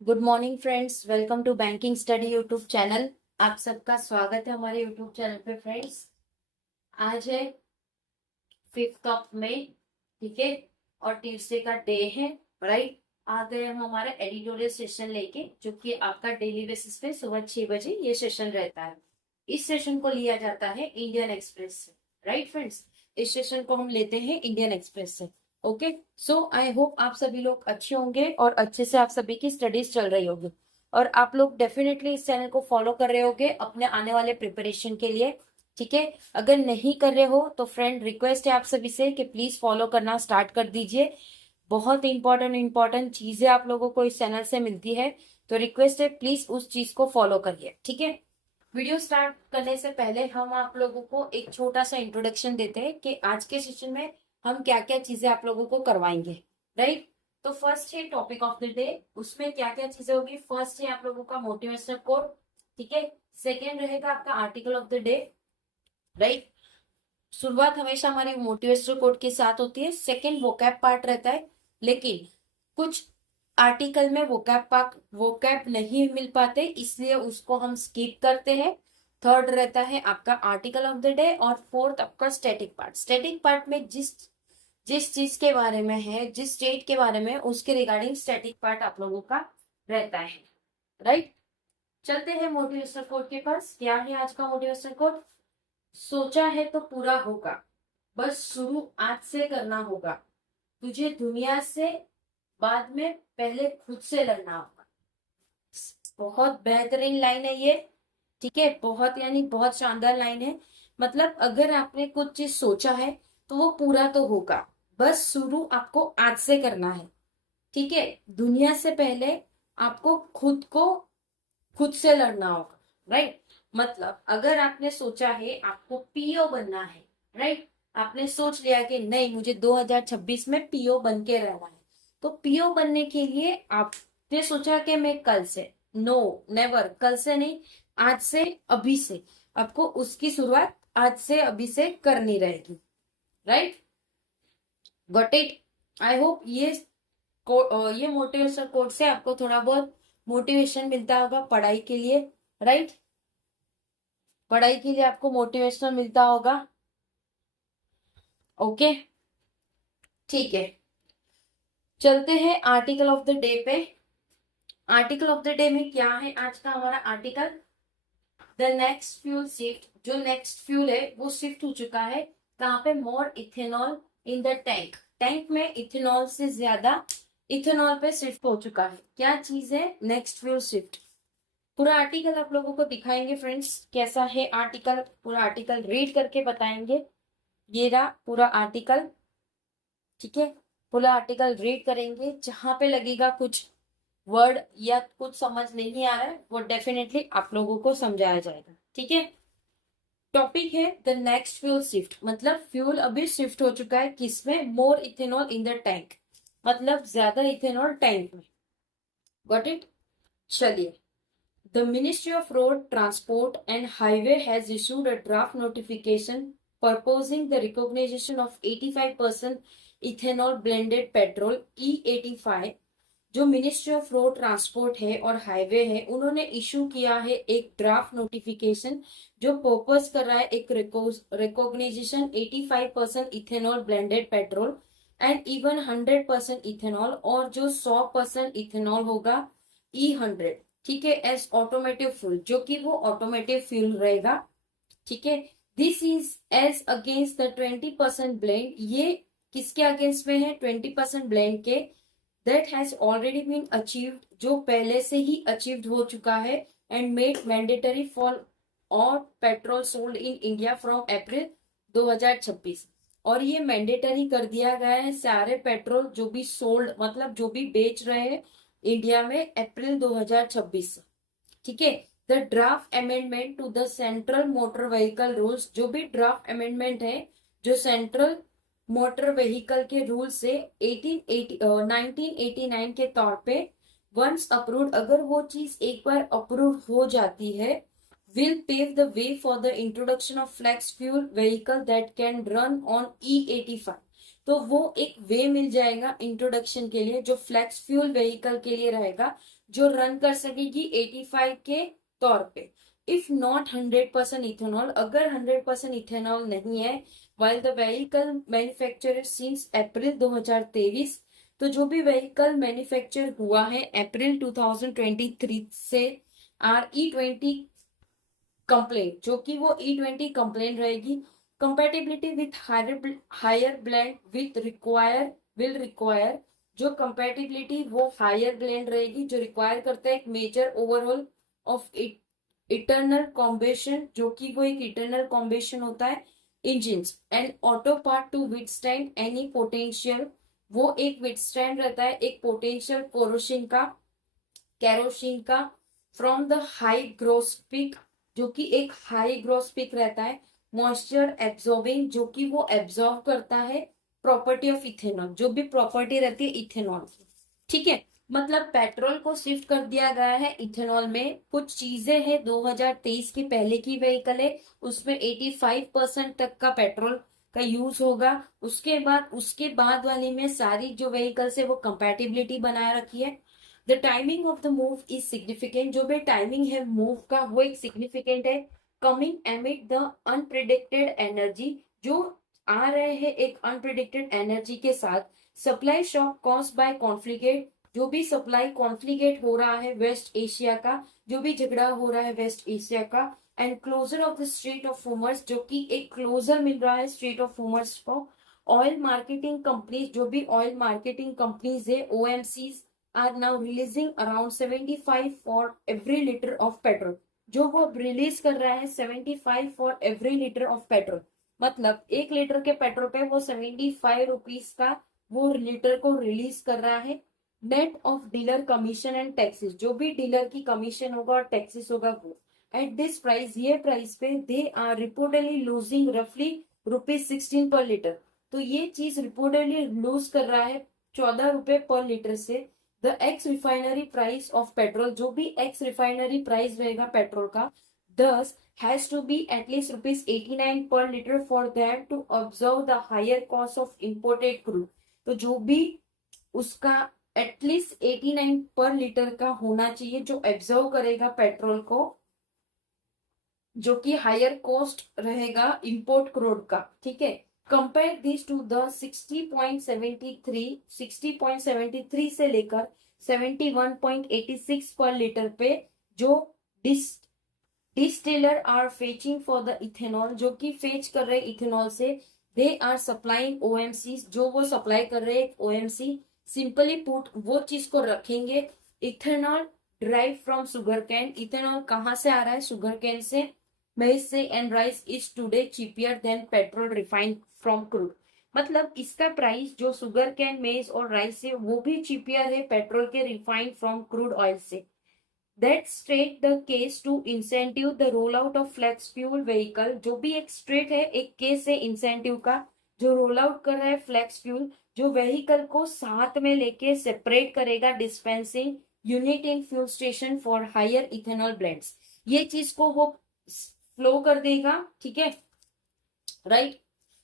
Good morning friends, welcome to banking study YouTube channel. आप सबका स्वागत है हमारे यूट्यूब चैनल पे फ्रेंड्स। आज है 5 मई, ठीक है, और ट्यूसडे का डे है, राइट। आ गए हम हमारा एडिटोरियल सेशन लेके, जो कि आपका डेली बेसिस पे सुबह 6 बजे ये सेशन रहता है। इस सेशन को लिया जाता है इंडियन एक्सप्रेस से, राइट फ्रेंड्स। इस सेशन को हम लेते हैं इंडियन एक्सप्रेस से। ओके, सो आई होप आप सभी लोग अच्छे होंगे और अच्छे से आप सभी की स्टडीज चल रही होगी, और आप लोग डेफिनेटली इस चैनल को फॉलो कर रहे होंगे अपने आने वाले प्रिपरेशन के लिए, ठीक है। अगर नहीं कर रहे हो तो फ्रेंड रिक्वेस्ट है आप सभी से कि प्लीज फॉलो करना स्टार्ट कर दीजिए। बहुत इंपॉर्टेंट इंपॉर्टेंट चीजें आप लोगों को इस चैनल से मिलती है, तो रिक्वेस्ट है प्लीज उस चीज को फॉलो करिए, ठीक है। वीडियो स्टार्ट करने से पहले हम आप लोगों को एक छोटा सा इंट्रोडक्शन देते हैं कि आज के सेशन में हम क्या क्या चीजें आप लोगों को करवाएंगे, राइट। तो फर्स्ट है टॉपिक ऑफ द डे, उसमें क्या क्या चीजें होगी। फर्स्ट है आप लोगों का मोटिवेशनल कोट, ठीक है। सेकेंड रहेगा आपका article of the day, right. शुरुआत हमेशा हमारी मोटिवेशनल कोट के साथ होती है। सेकेंड वोकैब पार्ट रहता है, लेकिन कुछ आर्टिकल में वोकैब नहीं मिल पाते, इसलिए उसको हम स्किप करते हैं। थर्ड रहता है आपका आर्टिकल ऑफ द डे, और फोर्थ आपका स्टैटिक पार्ट। स्टैटिक पार्ट में जिस जिस चीज के बारे में है, जिस स्टेट के बारे में, उसके रिगार्डिंग स्टैटिक पार्ट आप लोगों का रहता है, राइट। चलते हैं मोटिवेशनल कोट के पास। क्या है आज का मोटिवेशनल कोट? सोचा है तो पूरा होगा, बस शुरू आज से करना होगा। तुझे दुनिया से बाद में पहले खुद से लड़ना होगा। बहुत बेहतरीन लाइन है ये, ठीक है। बहुत यानी बहुत शानदार लाइन है। मतलब अगर आपने कुछ चीज सोचा है तो वो पूरा तो होगा, बस शुरू आपको आज से करना है, ठीक है। दुनिया से पहले आपको खुद से लड़ना होगा, राइट। मतलब अगर आपने सोचा है आपको पीओ बनना है, राइट। आपने सोच लिया कि नहीं, मुझे 2026 में पीओ बन के रहना है, तो पीओ बनने के लिए आपने सोचा कि मैं कल से, नो नेवर, कल से नहीं, आज से, अभी से आपको उसकी शुरुआत आज से अभी से करनी रहेगी, right. Got it. I hope ये मोटिवेशनल कोट से आपको थोड़ा बहुत मोटिवेशन मिलता होगा पढ़ाई के लिए, राइट। पढ़ाई के लिए आपको मोटिवेशन मिलता होगा, ओके, ठीक है। चलते हैं आर्टिकल ऑफ द डे पे। आर्टिकल ऑफ द डे में क्या है आज का हमारा article? The next fuel shift. जो नेक्स्ट फ्यूल है वो शिफ्ट हो चुका है कहाँ पे? More ethanol in the tank. Tank में इथेनॉल से ज्यादा इथेनॉल पे शिफ्ट हो चुका है। क्या चीज है? Next fuel shift. पूरा आर्टिकल आप लोगों को दिखाएंगे फ्रेंड्स, कैसा है आर्टिकल, पूरा आर्टिकल रीड करके बताएंगे। ये रहा पूरा आर्टिकल, ठीक है। पूरा आर्टिकल रीड करेंगे। जहां पे लगेगा कुछ वर्ड या कुछ समझ नहीं आ रहा है, वो डेफिनेटली आप लोगों को समझाया जाएगा, ठीक है। टॉपिक है द नेक्स्ट फ्यूल शिफ्ट, मतलब फ्यूल अभी शिफ्ट हो चुका है किसमें? मोर इथेनॉल इन द टैंक, मतलब ज्यादा इथेनॉल टैंक में। Got it. चलिए, the Ministry of Road Transport and Highway has issued a draft notification proposing the recognition of 85% ethanol blended petrol E85। जो मिनिस्ट्री ऑफ रोड ट्रांसपोर्ट है और highway है, उन्होंने issue किया है एक ड्राफ्ट नोटिफिकेशन, जो पर्पस कर रहा है एक रिकॉग्निजेशन 85% ethanol blended petrol and even 100% ethanol, और जो 100% इथेनॉल होगा E100, ठीक है, एज ऑटोमेटिव फ्यूल, जो कि वो ऑटोमेटिव फ्यूल रहेगा, ठीक है। This is as against the 20% blend. ये किसके अगेंस्ट में है? 20% ब्लेंड के, that has already been achieved, जो पहले से ही अचीव्ड हो चुका है, and made mandatory for all petrol sold in India from April 2026। और ये मैंडेटरी कर दिया गया है सारे पेट्रोल जो भी सोल्ड, मतलब जो भी बेच रहे हैं इंडिया में अप्रैल 2026 से, ठीक है। The draft amendment to the central motor vehicle rules, जो भी ड्राफ्ट अमेंडमेंट है जो सेंट्रल मोटर व्हीकल के रूल से 1989 के तौर पे वंस अप्रूव्ड, अगर वो चीज एक बार अप्रूव हो जाती है, will pave the way for the introduction of flex fuel vehicle that can run on E85। तो वो एक वे मिल जाएगा इंट्रोडक्शन के लिए, जो फ्लेक्स फ्यूल व्हीकल के लिए रहेगा, जो रन कर सकेगी 85 के तौर पे। इफ नॉट 100% इथेनॉल, अगर 100% इथेनॉल नहीं है, while the vehicle manufacture since April 2023, तो जो भी व्हीकल मैन्युफैक्चर हुआ है अप्रैल 2023 से, आर E20 कंप्लेंट, जो कि वो E20 कंप्लेंट रहेगी, compatibility with higher blend with require, जो कंपेटिबिलिटी वो हायर ब्लेंड रहेगी, जो रिक्वायर करता है एक major overhaul of internal combustion, जो कि वो एक इटर्नल कॉम्बेशन होता है engines, and auto part to withstand any potential, वो एक विथस्टैंड रहता है एक पोटेंशियल कैरोसिन का from the hygroscopic, जो कि एक हाई ग्रोस पीक रहता है, मॉइस्चर एब्जॉर्बिंग, जो कि वो एब्जॉर्ब करता है प्रॉपर्टी ऑफ इथेनॉल, जो भी प्रॉपर्टी रहती है इथेनॉल की, ठीक है। मतलब पेट्रोल को शिफ्ट कर दिया गया है इथेनॉल में। कुछ चीजें हैं 2023 के पहले की व्हीकल है, उसमें 85% तक का पेट्रोल का यूज होगा। उसके बाद वाली में सारी जो व्हीकल्स है वो कंपैटिबिलिटी बनाए रखी है। The timing of the move is significant, जो भी टाइमिंग है मूव का वो एक सिग्निफिकेंट है। कमिंग एमिड द अनप्रिडिक्टेड एनर्जी, जो आ रहे हैं एक अनप्रिडिक्टेड एनर्जी के साथ। Supply shock cause by conflict, जो भी सप्लाई कॉन्फ्लिक्ट हो रहा है वेस्ट एशिया का, जो भी झगड़ा हो रहा है वेस्ट एशिया का। And closure of the strait of Hormuz, जो कि एक क्लोजर मिल रहा है स्ट्रेट ऑफ होर्मुज को। ऑयल मार्केटिंग कंपनीज, जो भी ऑयल मार्केटिंग कंपनीज है OMCs, are now releasing around 75 for every litre of petrol, जो वो रिलीज कर रहा है 75 for every litre of petrol. मतलब 1 लीटर के पेट्रोल पे वो 75 रुपीज का वो लीटर को रिलीज कर रहा है। Net of dealer commission and taxes, जो भी डीलर की कमीशन होगा और टैक्सेस होगा वो। एट दिस प्राइस, ये प्राइस पे दे आर रिपोर्टेडली लूजिंग रफली ₹16 पर लीटर। तो ये चीज रिपोर्टेडली लूज कर रहा है 14 रुपए पर लीटर से। The x refinery price of petrol, जो भी एक्स रिफाइनरी प्राइस रहेगा पेट्रोल का, thus has to be at least ₹89 per liter for them to absorb the higher cost of imported crude। तो जो भी उसका एटलीस्ट 89 पर लीटर का होना चाहिए, जो एब्जॉर्व करेगा पेट्रोल को, जो कि हायर कॉस्ट रहेगा इंपोर्ट क्रूड का, ठीक है। कंपेयर दिस टू द 60.73 से लेकर 71.86 पर लीटर पे, जो distiller are fetching for the ethanol, जो कि फेच कर रहे इथेनॉल से। दे आर सप्लाइंग OMC, जो वो सप्लाई कर रहे हैं OMC। सिंपली पुट, वो चीज को रखेंगे। Ethanol drive from sugar cane, ethanol कहाँ से आ रहा है? सुगर कैन से, मेज से। And rice is today cheaper than petrol refined from crude. मतलब इसका प्राइस जो सुगर कैन, मेज और राइस से, वो भी चीपियर है पेट्रोल के रिफाइंड फ्रॉम क्रूड ऑयल से। That straight the case to incentive the rollout of flex fuel vehicle, जो भी एक स्ट्रेट है, एक केस है इंसेंटिव का, जो रोल आउट कर रहा है फ्लेक्स फ्यूल, जो व्हीकल को साथ में लेके सेपरेट करेगा dispensing unit in fuel station for higher ethanol blends. ये चीज को वो फ्लो कर देगा, ठीक है, राइट।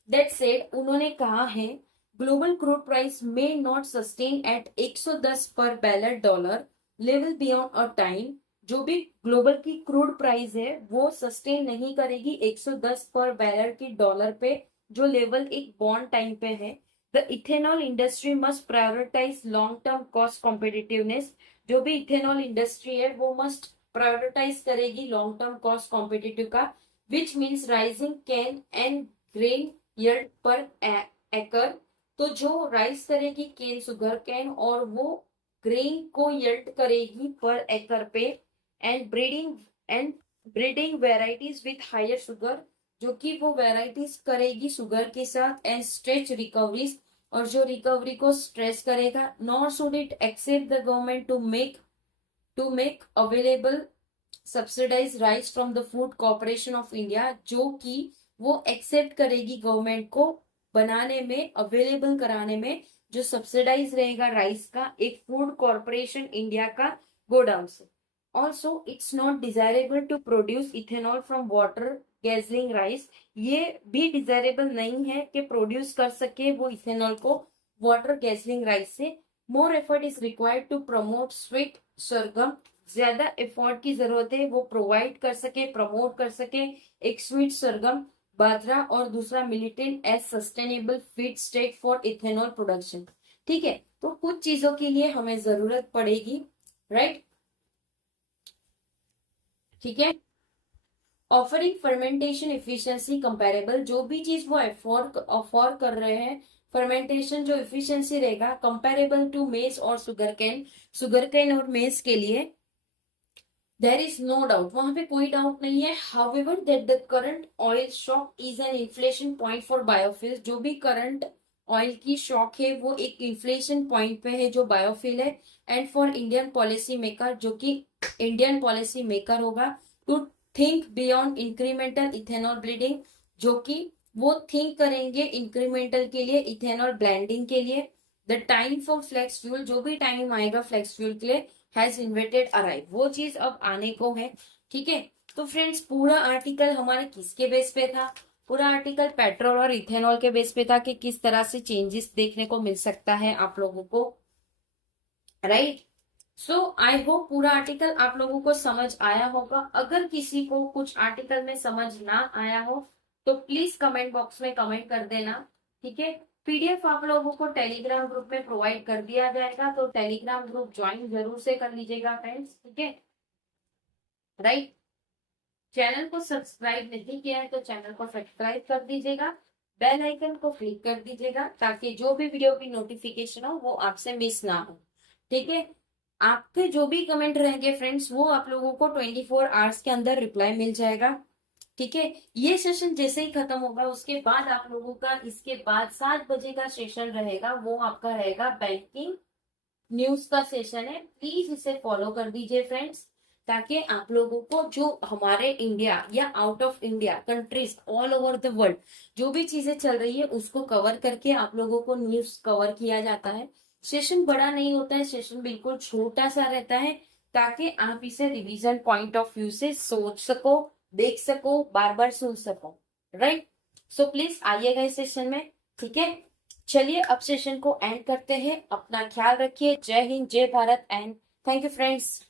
दैट सेड, उन्होंने कहा है global crude price may not sustain at 110 पर barrel dollar level beyond a time. जो भी ग्लोबल की क्रूड प्राइस है वो सस्टेन नहीं करेगी 110 पर बैरल की डॉलर पे, जो लेवल एक बॉन्ड टाइम पे है। The ethanol industry must prioritise long term cost competitiveness, जो भी इथेनॉल इंडस्ट्री है वो मस्ट प्रायोरिटाइज करेगी लॉन्ग टर्म कॉस्ट कॉम्पिटिटिव का, which means rising cane and grain yield per acre. तो जो राइज करेगी केन, सुगर कैन, और वो ग्रेन को यील्ड करेगी पर एकड़ पे। And breeding varieties with higher sugar, जो कि वो वेराइटीज करेगी शुगर के साथ। एंड स्ट्रेच रिकवरीज, और जो रिकवरी को स्ट्रेस करेगा। Nor should it accept the government to make available subsidise rice from the food corporation of India, जो कि वो एक्सेप्ट करेगी गवर्नमेंट को बनाने में, अवेलेबल कराने में, जो सब्सिडाइज रहेगा राइस का एक फूड कॉर्पोरेशन इंडिया का गोडाउन से। Also it's not desirable to produce ethanol from water guzzling rice, ये भी डिजायरेबल नहीं है कि प्रोड्यूस कर सके वो इथेनॉल को वाटर गैसलिंग राइस से। More effort is required to promote sweet sorghum, ज्यादा एफर्ट की जरूरत है वो प्रोवाइड कर सके, प्रमोट कर सके एक स्वीट सरगम बाजरा, और दूसरा millets as sustainable feedstock for ethanol production. ठीक है, तो कुछ चीजों के लिए हमें जरूरत पड़ेगी, राइट। ठीक है, ऑफरिंग फर्मेंटेशन इफिशियंसी कंपेरेबल, जो भी चीज वो ऑफर कर रहे हैं, फर्मेंटेशन जो इफिशियंसी रहेगा कंपेरेबल टू मेज और शुगर कैन और मेज के लिए, देर इज नो डाउट, वहां पे कोई डाउट नहीं है। However that the current oil shock is an inflection point for biofuel, जो भी करंट ऑयल की शॉक है वो एक इन्फ्लेशन पॉइंट पे है जो बायोफिल है। And for Indian policy maker, जो कि इंडियन पॉलिसी मेकर होगा, to think beyond incremental ethanol blending, जो कि वो थिंक करेंगे इंक्रीमेंटल के लिए, इथेनॉल ब्लेंडिंग के लिए। The time for flex fuel, जो भी टाइम आएगा फ्लेक्स फ्यूल के लिए, हैज इन्वेटेड अराइव, वो चीज अब आने को है। ठीक है, तो फ्रेंड्स पूरा आर्टिकल हमारे किसके बेस पे था? पूरा आर्टिकल पेट्रोल और इथेनॉल के बेस पे था कि किस तरह से चेंजेस देखने को मिल सकता है आप लोगों को, राइट। सो आई होप पूरा आर्टिकल आप लोगों को समझ आया होगा। अगर किसी को कुछ आर्टिकल में समझ ना आया हो तो प्लीज कमेंट बॉक्स में कमेंट कर देना। ठीक है, पीडीएफ आप लोगों को टेलीग्राम ग्रुप में प्रोवाइड कर दिया जाएगा, तो टेलीग्राम ग्रुप ज्वाइन जरूर से कर लीजिएगा फ्रेंड्स। ठीक है, राइट। चैनल को सब्सक्राइब नहीं किया है तो चैनल को सब्सक्राइब कर दीजिएगा, बेल आइकन को क्लिक कर दीजिएगा, ताकि जो भी वीडियो की नोटिफिकेशन हो वो आपसे मिस ना हो। ठीक है, आपके जो भी कमेंट रहेंगे फ्रेंड्स वो आप लोगों को 24 आवर्स के अंदर रिप्लाई मिल जाएगा। ठीक है, ये सेशन जैसे ही खत्म होगा उसके बाद आप लोगों का इसके बाद 7 बजे का सेशन रहेगा, वो आपका रहेगा बैंकिंग न्यूज का सेशन है। प्लीज इसे फॉलो कर दीजिए फ्रेंड्स, ताकि आप लोगों को जो हमारे इंडिया या out of India countries all over the world जो भी चीजें चल रही है उसको कवर करके आप लोगों को न्यूज कवर किया जाता है। सेशन बड़ा नहीं होता है, सेशन बिल्कुल छोटा सा रहता है, ताकि आप इसे रिवीजन पॉइंट ऑफ व्यू से सोच सको, देख सको, बार बार सुन सको, राइट। सो प्लीज आइएगा इस सेशन में। ठीक है, चलिए अब सेशन को एंड करते हैं। अपना ख्याल रखिए। जय हिंद, जय Bharat and thank you friends.